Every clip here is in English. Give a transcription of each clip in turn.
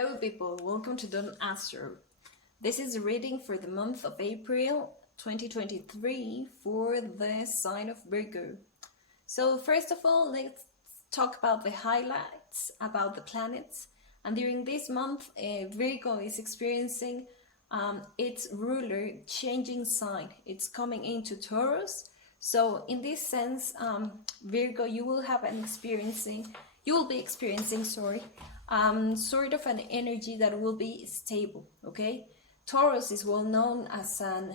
Hello people, welcome to Don Astro. This is a reading for the month of April 2023 for the sign of Virgo. So first of all, let's talk about the highlights about the planets. And during this month, Virgo is experiencing its ruler changing sign. It's coming into Taurus. So in this sense, Virgo, you will be experiencing, sort of an energy that will be stable. Okay, Taurus is well known as an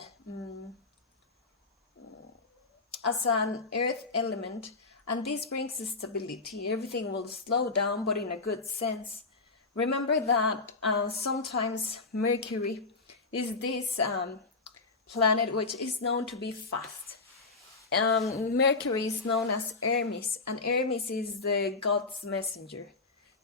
earth element, and this brings stability. Everything will slow down, but in a good sense. Remember that sometimes Mercury is this planet which is known to be fast. Mercury is known as Hermes, and Hermes is the god's messenger.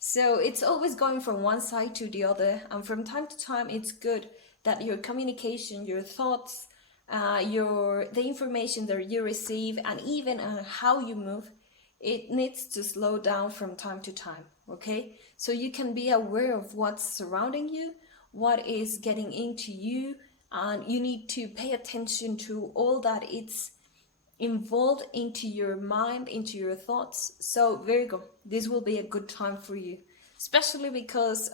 So it's always going from one side to the other, and from time to time it's good that your communication, your thoughts, the information that you receive, and even how you move, it needs to slow down from time to time. Okay, so you can be aware of what's surrounding you, what is getting into you, and you need to pay attention to all that it's involved into your mind, into your thoughts. So Virgo, this will be a good time for you, especially because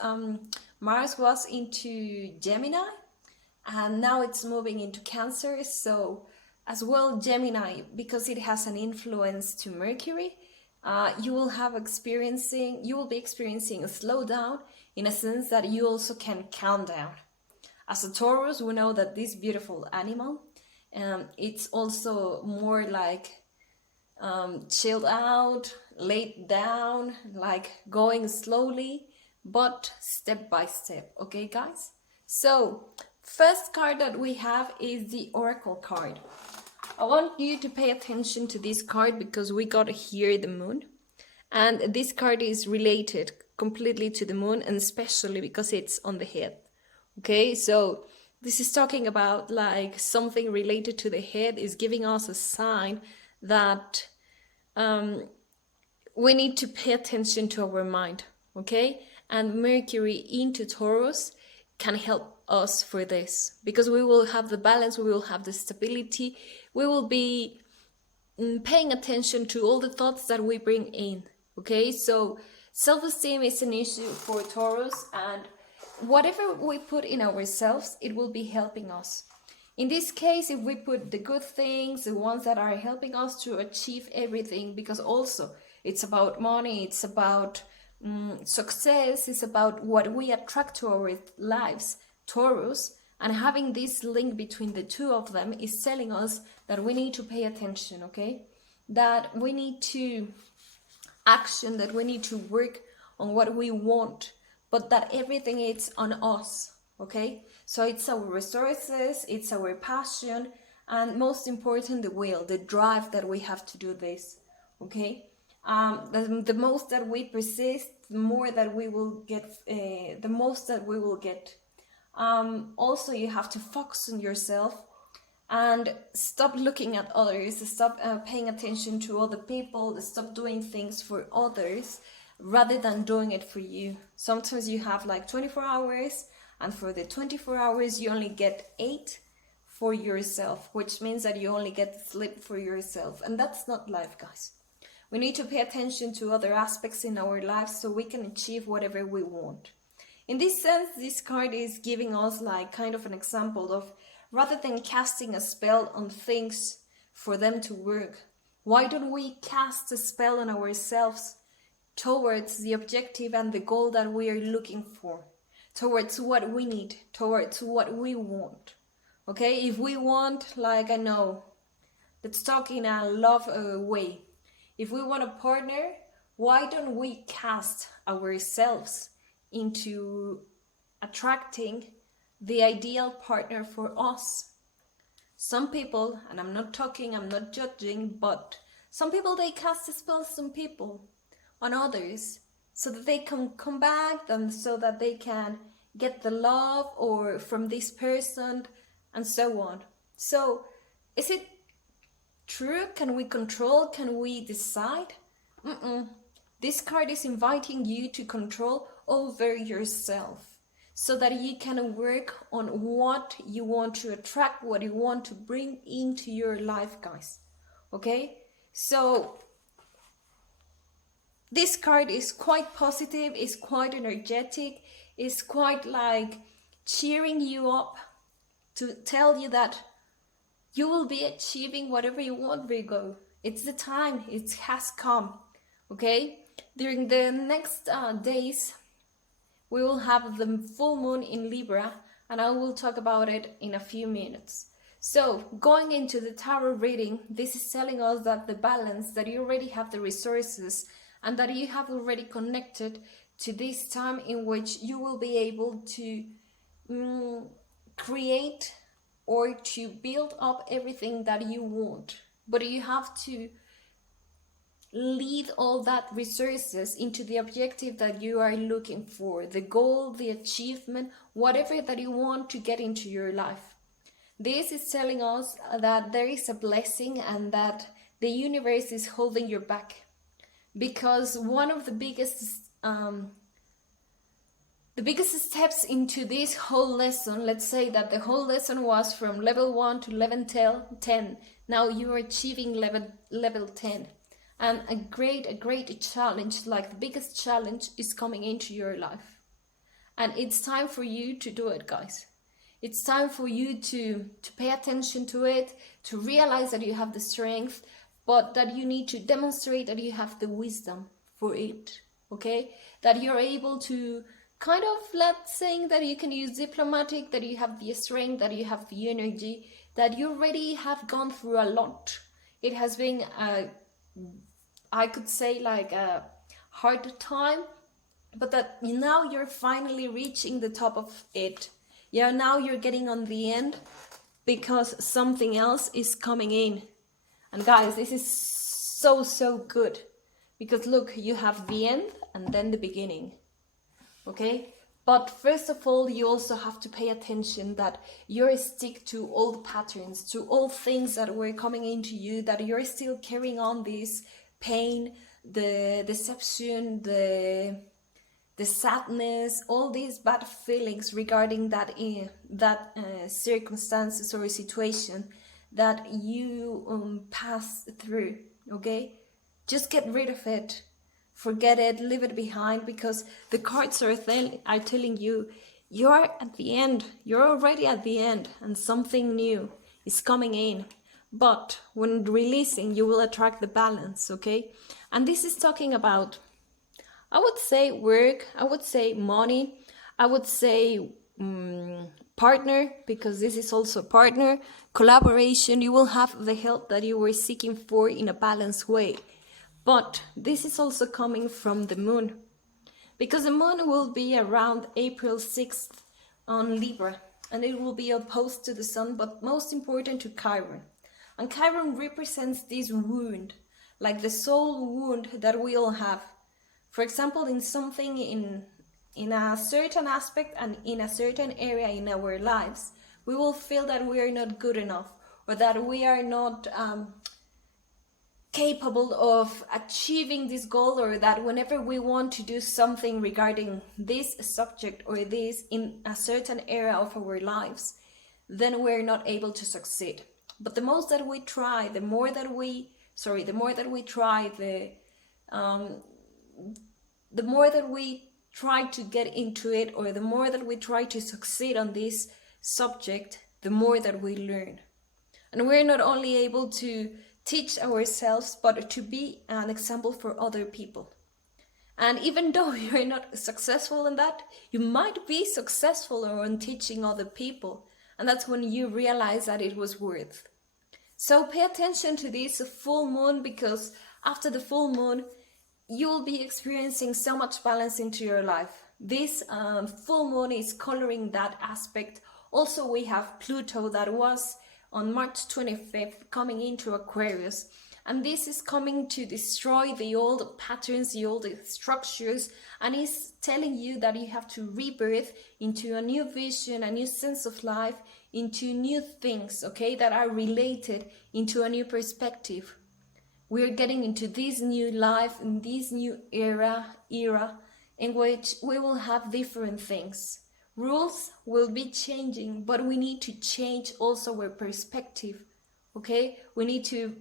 Mars was into Gemini and now it's moving into Cancer. So as well, Gemini, because it has an influence to Mercury, you will be experiencing a slowdown, in a sense that you also can count down. As a Taurus, we know that this beautiful animal, it's also more like chilled out, laid down, like going slowly, but step by step. Okay, guys? So, first card that we have is the Oracle card. I want you to pay attention to this card because we got here the moon. And this card is related completely to the moon, and especially because it's on the head. Okay, so this is talking about like something related to the head, is giving us a sign that we need to pay attention to our mind. Okay, and Mercury into Taurus can help us for this, because we will have the balance, we will have the stability, we will be paying attention to all the thoughts that we bring in. Okay, so self-esteem is an issue for Taurus, and whatever we put in ourselves, it will be helping us. In this case, if we put the good things, the ones that are helping us to achieve everything, because also it's about money, it's about success, it's about what we attract to our lives, Taurus, and having this link between the two of them is telling us that we need to pay attention. Okay, that we need to action, that we need to work on what we want, but that everything is on us. Okay, so it's our resources, it's our passion, and most important, the will, the drive that we have to do this. Okay, the most that we persist, the more that we will get, the most that we will get. Also, you have to focus on yourself and stop looking at others, stop paying attention to other people, stop doing things for others rather than doing it for you. Sometimes you have like 24 hours, and for the 24 hours you only get 8 for yourself, which means that you only get sleep for yourself, and that's not life, guys. We need to pay attention to other aspects in our lives so we can achieve whatever we want. In this sense, this card is giving us like kind of an example of, rather than casting a spell on things for them to work, why don't we cast a spell on ourselves towards the objective and the goal that we are looking for, towards what we need, towards what we want. Okay, if we want, like, I know, let's talk in a love way. If we want a partner, why don't we cast ourselves into attracting the ideal partner for us? Some people, and I'm not judging, but some people, they cast spells on others so that they can come back, and so that they can get the love or from this person, and so on. So is it true? Can we control? Can we decide? This card is inviting you to control over yourself so that you can work on what you want to attract, what you want to bring into your life, guys. Okay? So this card is quite positive, is quite energetic, is quite like cheering you up to tell you that you will be achieving whatever you want, Virgo. It's the time, it has come. Okay? During the next days, we will have the full moon in Libra, and I will talk about it in a few minutes. So, going into the tarot reading, this is telling us that the balance, that you already have the resources, and that you have already connected to this time in which you will be able to create or to build up everything that you want. But you have to lead all that resources into the objective that you are looking for, the goal, the achievement, whatever that you want to get into your life. This is telling us that there is a blessing and that the universe is holding you back, because one of the biggest steps into this whole lesson, let's say that the whole lesson was from level 1 to level 10. Now you are achieving level 10. And a great challenge, like the biggest challenge, is coming into your life. And it's time for you to do it, guys. It's time for you to pay attention to it, to realize that you have the strength, but that you need to demonstrate that you have the wisdom for it, okay? That you're able to kind of, let's say that you can use diplomatic, that you have the strength, that you have the energy, that you already have gone through a lot. It has been I could say like a hard time, but that now you're finally reaching the top of it. Yeah, now you're getting on the end because something else is coming in. And guys, this is so good, because look, you have the end and then the beginning. Okay? But first of all, you also have to pay attention that you're stick to old patterns, to old things that were coming into you, that you're still carrying on this pain, the deception, the sadness, all these bad feelings regarding that circumstances or situation that you pass through. Okay, just get rid of it, forget it, leave it behind, because the cards are telling you you're at the end, you're already at the end, and something new is coming in. But when releasing, you will attract the balance, okay? And this is talking about, I would say work, I would say money, I would say partner, because this is also partner, collaboration. You will have the help that you were seeking for in a balanced way. But this is also coming from the moon, because the moon will be around April 6th on Libra, and it will be opposed to the sun, but most important to Chiron. And Chiron represents this wound, like the soul wound that we all have. For example, in something in a certain aspect and in a certain area in our lives, we will feel that we are not good enough, or that we are not capable of achieving this goal, or that whenever we want to do something regarding this subject or this in a certain area of our lives, then we're not able to succeed. But the more that we try, the more that we try to get into it, or the more that we try to succeed on this subject, the more that we learn. And we're not only able to teach ourselves, but to be an example for other people. And even though you're not successful in that, you might be successful in teaching other people. And that's when you realize that it was worth. So pay attention to this full moon, because after the full moon, you will be experiencing so much balance into your life. This full moon is coloring that aspect. Also, we have Pluto that was on March 25th coming into Aquarius. And this is coming to destroy the old patterns, the old structures, and is telling you that you have to rebirth into a new vision, a new sense of life, into new things, okay, that are related, into a new perspective. We're getting into this new life, in this new era in which we will have different things. Rules will be changing, but we need to change also our perspective. Okay, we need to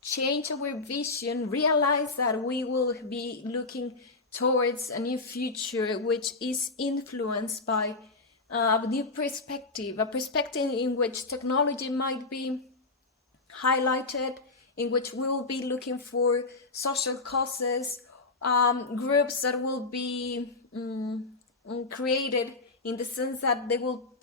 change our vision, realize that we will be looking towards a new future which is influenced by a new perspective, a perspective in which technology might be highlighted, in which we will be looking for social causes, groups that will be created in the sense that they will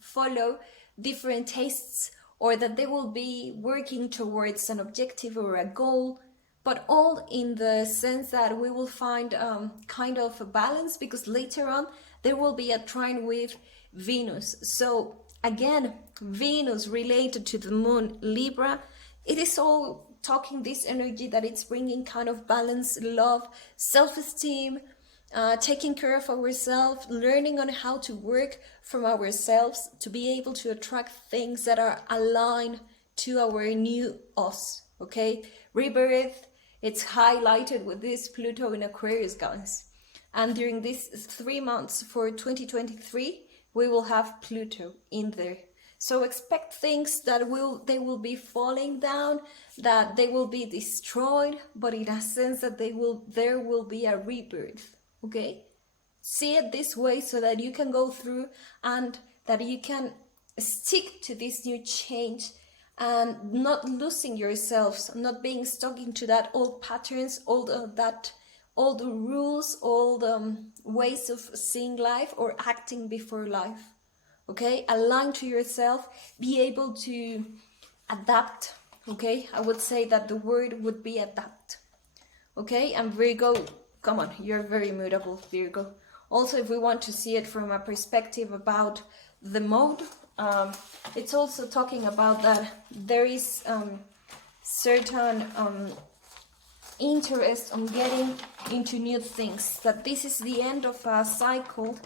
follow different tastes, or that they will be working towards an objective or a goal, but all in the sense that we will find kind of a balance, because later on there will be a trine with Venus. So again, Venus related to the moon, Libra, it is all talking this energy that it's bringing kind of balance, love, self-esteem, taking care of ourselves, learning on how to work from ourselves to be able to attract things that are aligned to our new us. Okay, rebirth, it's highlighted with this Pluto in Aquarius, guys. And during these 3 months for 2023, we will have Pluto in there. So expect things that they will be falling down, that they will be destroyed, but in a sense that there will be a rebirth. Okay, see it this way so that you can go through and that you can stick to this new change and not losing yourselves, not being stuck into that old patterns, all the rules, all the ways of seeing life or acting before life. Okay, align to yourself, be able to adapt. Okay, I would say that the word would be adapt. Okay, and Virgo, come on, you're very mutable, Virgo. Also, if we want to see it from a perspective about the mode, it's also talking about that there is certain interest on getting into new things, that this is the end of a cycle,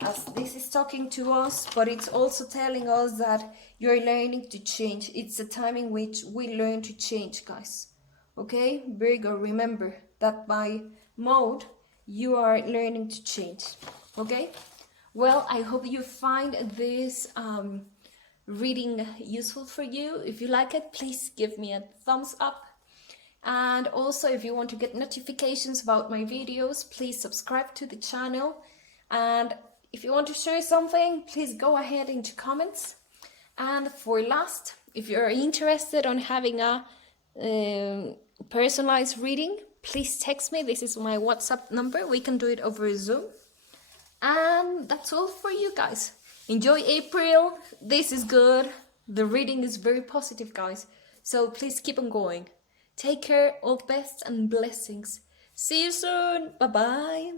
as this is talking to us, but it's also telling us that you're learning to change. It's a time in which we learn to change, guys. Okay, Virgo, remember that by mode you are learning to change. Okay, well, I hope you find this reading useful for you. If you like it, please give me a thumbs up. And also, if you want to get notifications about my videos, please subscribe to the channel. And if you want to share something, please go ahead into comments. And for last, if you're interested on having a personalized reading, please text me. This is my WhatsApp number. We can do it over Zoom. And that's all for you guys. Enjoy April. This is good. The reading is very positive, guys. So please keep on going. Take care, all best and blessings. See you soon. Bye-bye.